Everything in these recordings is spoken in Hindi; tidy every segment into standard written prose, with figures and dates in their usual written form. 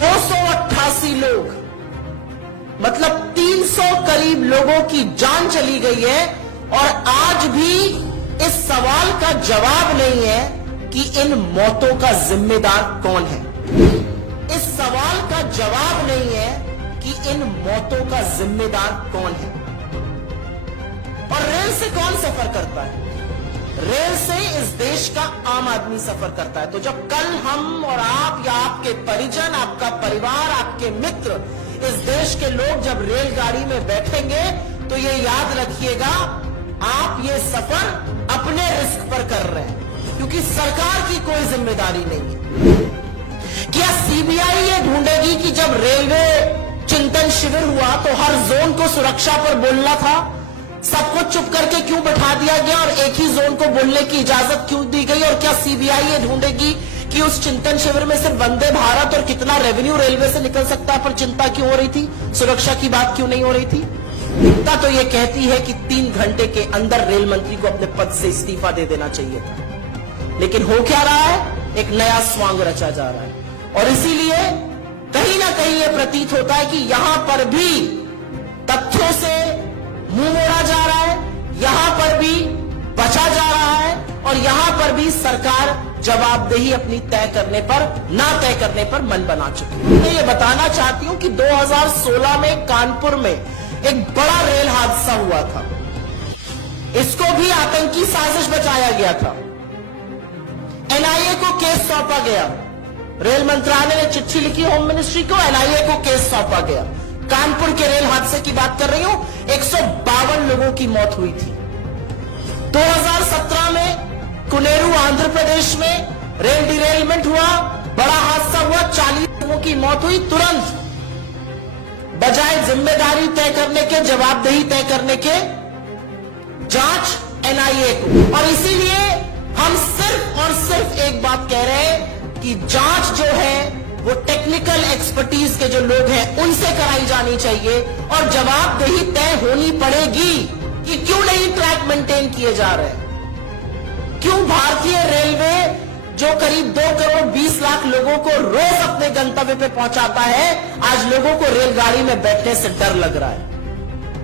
288 लोग, मतलब 300 करीब लोगों की जान चली गई है और आज भी इस सवाल का जवाब नहीं है कि इन मौतों का जिम्मेदार कौन है। इस सवाल का जवाब नहीं है कि इन मौतों का जिम्मेदार कौन है। और रेल से कौन सफर करता है? रेल से इस देश का आम आदमी सफर करता है। तो जब कल हम और आप या आपके परिजन, आपका परिवार, आपके मित्र, इस देश के लोग जब रेलगाड़ी में बैठेंगे तो ये याद रखिएगा, आप ये सफर अपने रिस्क पर कर रहे हैं, क्योंकि सरकार की कोई जिम्मेदारी नहीं है। क्या सीबीआई ये ढूंढेगी कि जब रेलवे चिंतन शिविर हुआ तो हर जोन को सुरक्षा पर बोलना था, सबको चुप करके क्यों बैठा दिया गया और एक ही जोन को बोलने की इजाजत क्यों दी गई? और क्या सीबीआई ये ढूंढेगी कि उस चिंतन शिविर में सिर्फ वंदे भारत और कितना रेवेन्यू रेलवे से निकल सकता है पर चिंता क्यों हो रही थी? सुरक्षा की बात क्यों नहीं हो रही थी? तो ये कहती है कि 3 घंटे के अंदर रेल मंत्री को अपने पद से इस्तीफा दे देना चाहिए था। लेकिन हो क्या रहा है? एक नया स्वांग रचा जा रहा है और इसीलिए कहीं ना कहीं यह प्रतीत होता है कि यहां पर भी तथ्यों से मुंह मोड़ा जा रहा है, यहां पर भी बचा जा रहा है और यहां पर भी सरकार जवाबदेही अपनी तय करने पर, ना तय करने पर मन बना चुकी है। मैं ये बताना चाहती हूं कि 2016 में कानपुर में एक बड़ा रेल हादसा हुआ था। इसको भी आतंकी साजिश बताया गया था। एनआईए को केस सौंपा गया। रेल मंत्रालय ने चिट्ठी लिखी होम मिनिस्ट्री को, एनआईए को केस सौंपा गया। कानपुर के रेल हादसे की बात कर रही हूं, 152 लोगों की मौत हुई थी। 2017 में कुनेरू आंध्र प्रदेश में रेल डिरेलमेंट हुआ, बड़ा हादसा हुआ, 40 लोगों की मौत हुई। तुरंत बजाय जिम्मेदारी तय करने के, जवाबदेही तय करने के, जांच एनआईए को। और इसीलिए हम सिर्फ और सिर्फ एक बात कह रहे हैं कि जांच जो है वो टेक्निकल एक्सपर्टीज के जो लोग हैं उनसे कराई जानी चाहिए और जवाबदेही तय होनी पड़ेगी कि क्यों नहीं ट्रैक मेंटेन किए जा रहे हैं। क्यों भारतीय रेलवे जो करीब 2 करोड़ 20 लाख लोगों को रोज अपने गंतव्य पे पहुंचाता है, आज लोगों को रेलगाड़ी में बैठने से डर लग रहा है।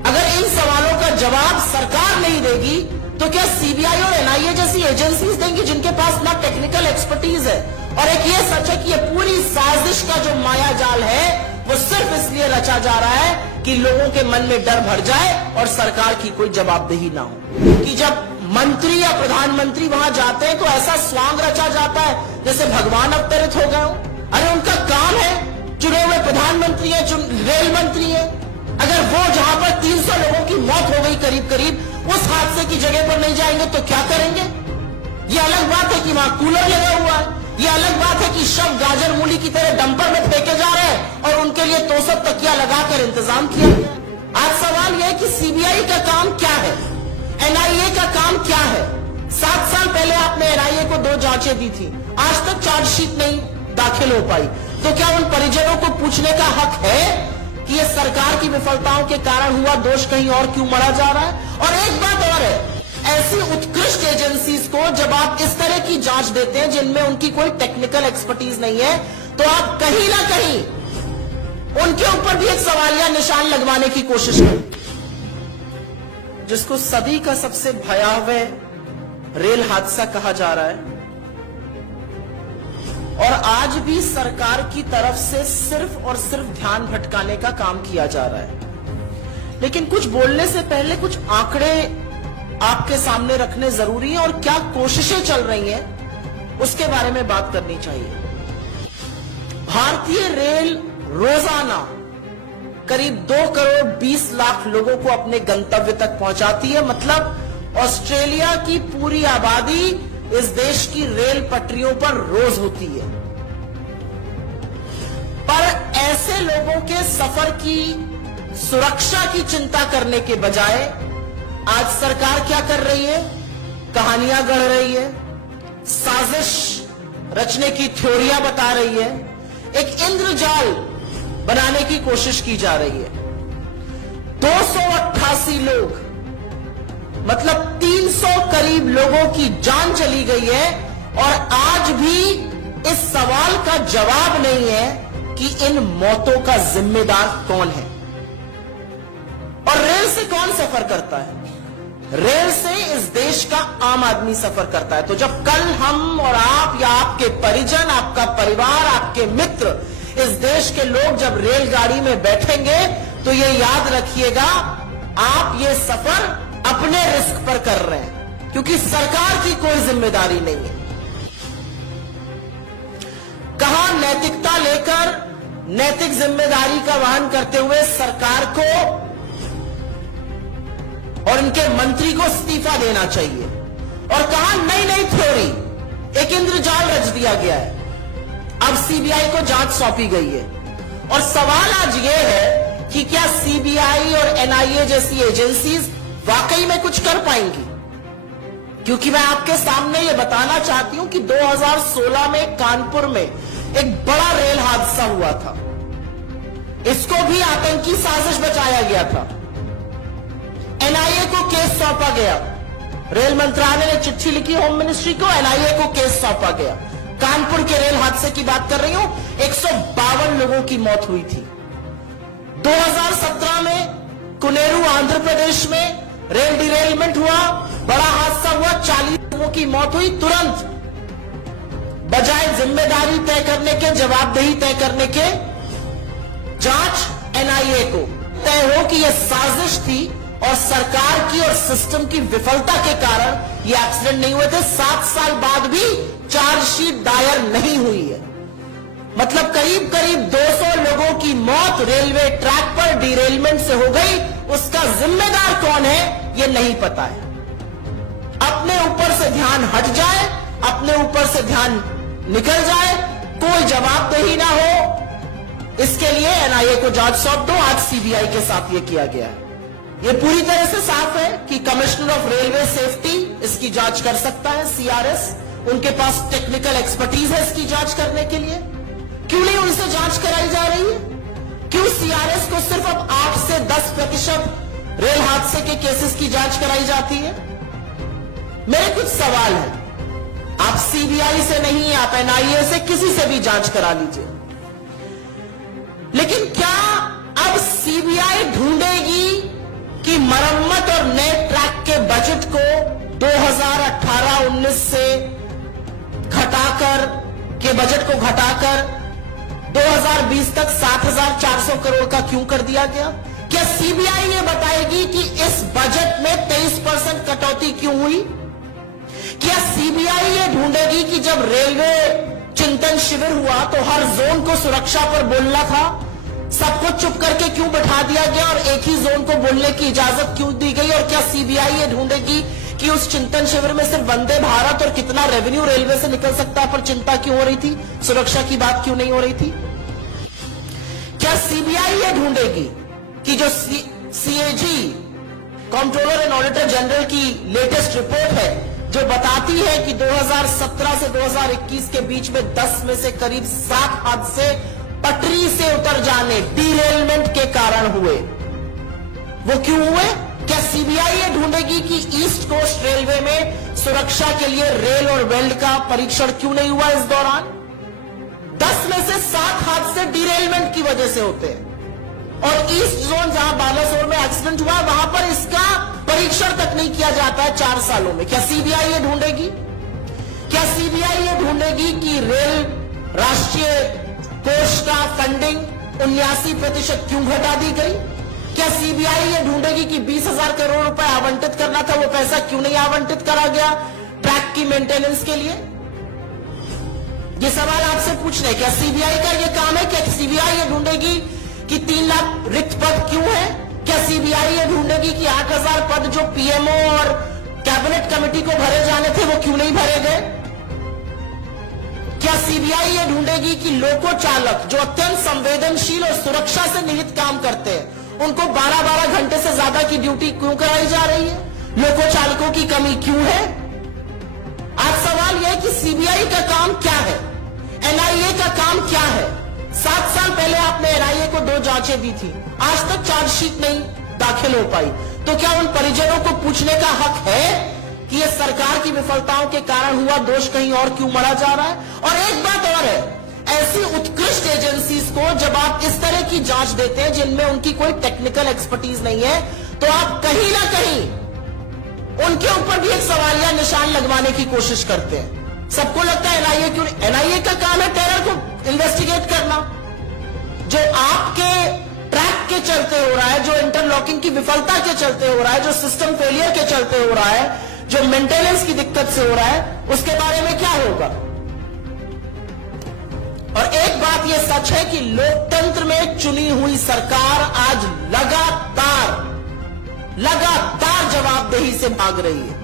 अगर इन सवालों का जवाब सरकार नहीं देगी तो क्या सीबीआई और एनआईए जैसी एजेंसीज देंगी जिनके पास ना टेक्निकल एक्सपर्टीज है? और एक ये सच है कि ये पूरी साजिश का जो माया जाल है वो सिर्फ इसलिए रचा जा रहा है कि लोगों के मन में डर भर जाए और सरकार की कोई जवाबदेही ना हो। कि जब मंत्री या प्रधानमंत्री वहां जाते हैं तो ऐसा स्वांग रचा जाता है जैसे भगवान अवतरित हो गए हो। अरे उनका काम है, चुने हुए प्रधानमंत्री है, रेल मंत्री है। अगर वो जहां पर 300 लोगों की मौत हो गई करीब करीब, उस हादसे की जगह पर नहीं जाएंगे तो क्या करेंगे? ये अलग बात है कि वहां कूलर लगा हुआ है, ये अलग बात है कि शव गाजर मूली की तरह डंपर में फेंके जा रहे हैं और उनके लिए तोसक तकिया लगाकर इंतजाम किया गया। आज सवाल यह है कि सीबीआई का काम क्या है, एनआईए का काम क्या है? 7 साल पहले आपने एनआईए को 2 जांचें दी थी, आज तक चार्जशीट नहीं दाखिल हो पाई। तो क्या उन परिजनों को पूछने का हक है कि ये सरकार की विफलताओं के कारण हुआ, दोष कहीं और क्यों मढ़ा जा रहा है? और एक बात और है, ऐसी उत्कृष्ट एजेंसीज को जब आप इस तरह की जांच देते हैं जिनमें उनकी कोई टेक्निकल एक्सपर्टीज नहीं है, तो आप कहीं ना कहीं उनके ऊपर भी एक सवालिया निशान लगवाने की कोशिश करें। जिसको सदी का सबसे भयावह रेल हादसा कहा जा रहा है और आज भी सरकार की तरफ से सिर्फ और सिर्फ ध्यान भटकाने का काम किया जा रहा है। लेकिन कुछ बोलने से पहले कुछ आंकड़े आपके सामने रखने जरूरी है और क्या कोशिशें चल रही हैं उसके बारे में बात करनी चाहिए। भारतीय रेल रोजाना करीब 2 करोड़ 20 लाख लोगों को अपने गंतव्य तक पहुंचाती है। मतलब ऑस्ट्रेलिया की पूरी आबादी इस देश की रेल पटरियों पर रोज होती है। पर ऐसे लोगों के सफर की सुरक्षा की चिंता करने के बजाय आज सरकार क्या कर रही है? कहानियां गढ़ रही है, साजिश रचने की थ्योरियां बता रही है, एक इंद्रजाल बनाने की कोशिश की जा रही है। 288 लोग, मतलब 300 करीब लोगों की जान चली गई है और आज भी इस सवाल का जवाब नहीं है कि इन मौतों का जिम्मेदार कौन है। और रेल से कौन सफर करता है? रेल से इस देश का आम आदमी सफर करता है। तो जब कल हम और आप या आपके परिजन, आपका परिवार, आपके मित्र, इस देश के लोग जब रेलगाड़ी में बैठेंगे तो ये याद रखिएगा, आप ये सफर अपने रिस्क पर कर रहे हैं, क्योंकि सरकार की कोई जिम्मेदारी नहीं है। कहां नैतिकता लेकर नैतिक जिम्मेदारी का वहन करते हुए सरकार को और इनके मंत्री को इस्तीफा देना चाहिए, और कहां नई नई थ्योरी, एक इंद्रजाल रच दिया गया है। अब सीबीआई को जांच सौंपी गई है, और सवाल आज यह है कि क्या सीबीआई और एनआईए जैसी एजेंसीज वाकई में कुछ कर पाएंगी? क्योंकि मैं आपके सामने यह बताना चाहती हूं कि 2016 में कानपुर में एक बड़ा रेल हादसा हुआ था। इसको भी आतंकी साजिश बचाया गया था। एनआईए को केस सौंपा गया, रेल मंत्रालय ने चिट्ठी लिखी होम मिनिस्ट्री को, एनआईए को केस सौंपा गया। कानपुर के रेल हादसे की बात कर रही हूं, 152 लोगों की मौत हुई थी। 2017 में कुनेरू आंध्र प्रदेश में रेल डिरेलमेंट हुआ, बड़ा हादसा हुआ, 40 लोगों की मौत हुई। तुरंत बजाय जिम्मेदारी तय करने के, जवाबदेही तय करने के, जांच एनआईए को तय हो कि यह साजिश थी और सरकार की और सिस्टम की विफलता के कारण ये एक्सीडेंट नहीं हुए थे। 7 साल बाद भी चार्जशीट दायर नहीं हुई है। मतलब करीब करीब 200 लोगों की मौत रेलवे ट्रैक पर डिरेलमेंट से हो गई। उसका जिम्मेदार कौन है ये नहीं पता है। अपने ऊपर से ध्यान हट जाए, अपने ऊपर से ध्यान निकल जाए, कोई जवाबदेही ना हो, इसके लिए एनआईए को जांच सौंप दो। आज सीबीआई के साथ ये किया गया है। ये पूरी तरह से साफ है कि कमिश्नर ऑफ रेलवे सेफ्टी इसकी जांच कर सकता है, सीआरएस, उनके पास टेक्निकल एक्सपर्टीज है इसकी जांच करने के लिए। क्यों नहीं उनसे जांच कराई जा रही है? क्यों सीआरएस को सिर्फ अब 8 से 10% रेल हादसे के केसेस की जांच कराई जाती है? मेरे कुछ सवाल हैं। आप सीबीआई से नहीं, आप एनआईए से, किसी से भी जांच करा लीजिए, लेकिन क्या अब सीबीआई ढूंढेगी कि मरम्मत और नए ट्रैक के बजट को 2018-19 से घटाकर, के बजट को घटाकर 2020 तक 7,400 करोड़ का क्यों कर दिया गया? क्या सीबीआई ये बताएगी कि इस बजट में 23% कटौती क्यों हुई? क्या सीबीआई ये ढूंढेगी कि जब रेलवे चिंतन शिविर हुआ तो हर जोन को सुरक्षा पर बोलना था, सबको चुप करके क्यों बैठा दिया गया और एक ही जोन को बोलने की इजाजत क्यों दी गई? और क्या सीबीआई ये ढूंढेगी कि उस चिंतन शिविर में सिर्फ वंदे भारत और कितना रेवेन्यू रेलवे से निकल सकता है पर चिंता क्यों हो रही थी, सुरक्षा की बात क्यों नहीं हो रही थी? क्या सीबीआई ये ढूंढेगी कि जो CAG, controller and auditor general की लेटेस्ट रिपोर्ट है जो बताती है कि 2017 से 2021 के बीच में 10 में से करीब 7 हादसे पटरी से उतर जाने, डिरेलमेंट के कारण हुए, वो क्यों हुए? क्या सीबीआई ये ढूंढेगी कि ईस्ट कोस्ट रेलवे में सुरक्षा के लिए रेल और वेल्ड का परीक्षण क्यों नहीं हुआ इस दौरान? 10 में से 7 हादसे डिरेलमेंट की वजह से होते हैं, और ईस्ट जोन जहां बालासोर में एक्सीडेंट हुआ वहां पर इसका परीक्षण तक नहीं किया जाता है 4 सालों में। क्या सीबीआई ये ढूंढेगी? क्या सीबीआई ये ढूंढेगी कि रेल राष्ट्रीय कोष का फंडिंग 79% क्यों घटा दी गई? क्या सीबीआई ये ढूंढेगी कि 20,000 करोड़ रुपए आवंटित करना था, वो पैसा क्यों नहीं आवंटित करा गया ट्रैक की मेंटेनेंस के लिए? ये सवाल आपसे पूछने, क्या सीबीआई का ये काम है? क्या सीबीआई ये ढूंढेगी कि 3 लाख रिक्त पद क्यों है? क्या सीबीआई ये ढूंढेगी कि 8,000 पद जो पीएमओ और कैबिनेट कमेटी को भरे जाने थे वो क्यों नहीं भरे गए? क्या सीबीआई ये ढूंढेगी कि लोको चालक जो अत्यंत संवेदनशील और सुरक्षा से निहित काम करते हैं उनको 12-12 घंटे से ज्यादा की ड्यूटी क्यों कराई जा रही है? लोको चालकों की कमी क्यों है? आज सवाल यह है कि सीबीआई का काम क्या है, एनआईए का काम क्या है? 7 साल पहले आपने एनआईए को 2 जांचें दी थी, आज तक चार्जशीट नहीं दाखिल हो पाई। तो क्या उन परिजनों को पूछने का हक है कि यह सरकार की विफलताओं के कारण हुआ, दोष कहीं और क्यों मढ़ा जा रहा है? और एक बात और है, ऐसी उत्कृष्ट एजेंसीज को जब आप इस तरह की जांच देते हैं जिनमें उनकी कोई टेक्निकल एक्सपर्टीज नहीं है, तो आप कहीं ना कहीं उनके ऊपर भी एक सवालिया निशान लगवाने की कोशिश करते हैं। सबको लगता है एनआईए क्यों? एनआईए का काम है टेरर को इन्वेस्टिगेट करना। जो आपके ट्रैक के चलते हो रहा है, जो इंटरलॉकिंग की विफलता के चलते हो रहा है, जो सिस्टम फेलियर के चलते हो रहा है, जो मेंटेनेंस की दिक्कत से हो रहा है, उसके बारे में क्या होगा? और एक बात यह सच है कि लोकतंत्र में चुनी हुई सरकार आज लगातार जवाबदेही से भाग रही है।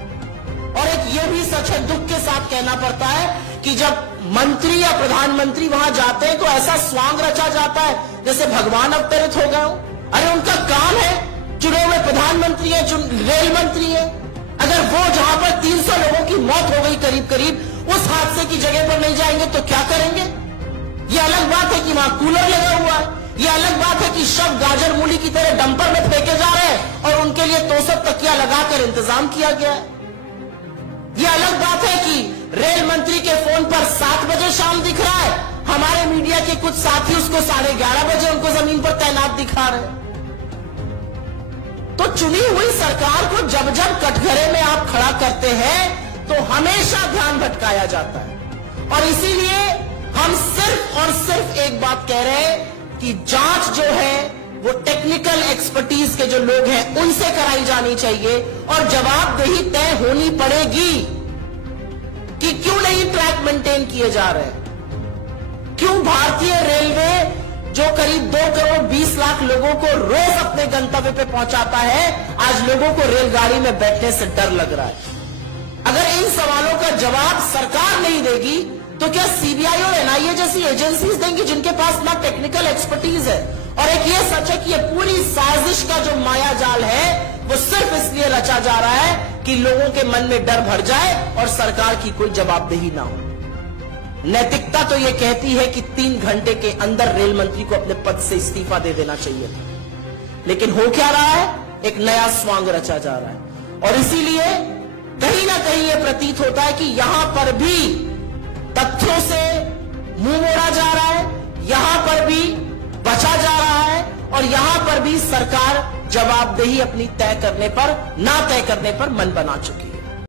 और एक यह भी सच है, दुख के साथ कहना पड़ता है, कि जब मंत्री या प्रधानमंत्री वहां जाते हैं तो ऐसा स्वांग रचा जाता है जैसे भगवान अवतरित हो गए हो। अरे उनका काम है, चुने हुए प्रधानमंत्री है, रेल मंत्री है, अगर वो जहां पर 300 लोगों की मौत हो गई करीब करीब, उस हादसे की जगह पर नहीं जाएंगे तो क्या करेंगे? ये अलग बात है कि वहां कूलर लगा हुआ है, ये अलग बात है कि शव गाजर मूली की तरह डंपर में फेंके जा रहे हैं और उनके लिए तोसक तकिया लगाकर इंतजाम किया गया है। ये अलग बात है कि रेल मंत्री के फोन पर 7 बजे शाम दिख रहा है, हमारे मीडिया के कुछ साथी उसको 11:30 बजे उनको जमीन पर तैनात दिखा रहे हैं। तो चुनी हुई सरकार को जब जब कटघरे में आप खड़ा करते हैं तो हमेशा ध्यान भटकाया जाता है। और इसीलिए हम सिर्फ और सिर्फ एक बात कह रहे हैं कि जांच जो है वो टेक्निकल एक्सपर्टीज के जो लोग हैं उनसे कराई जानी चाहिए और जवाबदेही तय होनी पड़ेगी कि क्यों नहीं ट्रैक मेंटेन किए जा रहे हैं, क्यों भारतीय रेलवे जो करीब 2 करोड़ 20 लाख लोगों को रोज अपने गंतव्य पे पहुंचाता है, आज लोगों को रेलगाड़ी में बैठने से डर लग रहा है। अगर इन सवालों का जवाब सरकार नहीं देगी तो क्या सीबीआई और एनआईए जैसी एजेंसीज देंगी जिनके पास ना टेक्निकल एक्सपर्टीज है? और एक ये सच है कि ये पूरी साजिश का जो माया जाल है वो सिर्फ इसलिए रचा जा रहा है कि लोगों के मन में डर भर जाए और सरकार की कोई जवाबदेही ना हो। नैतिकता तो ये कहती है कि 3 घंटे के अंदर रेल मंत्री को अपने पद से इस्तीफा दे देना चाहिए था, लेकिन हो क्या रहा है? एक नया स्वांग रचा जा रहा है। और इसीलिए कहीं ना कहीं यह प्रतीत होता है कि यहां पर भी तथ्यों से मुंह मोड़ा जा रहा है, यहां पर भी बचा जा रहा है और यहां पर भी सरकार जवाबदेही अपनी तय करने पर, ना तय करने पर मन बना चुकी है।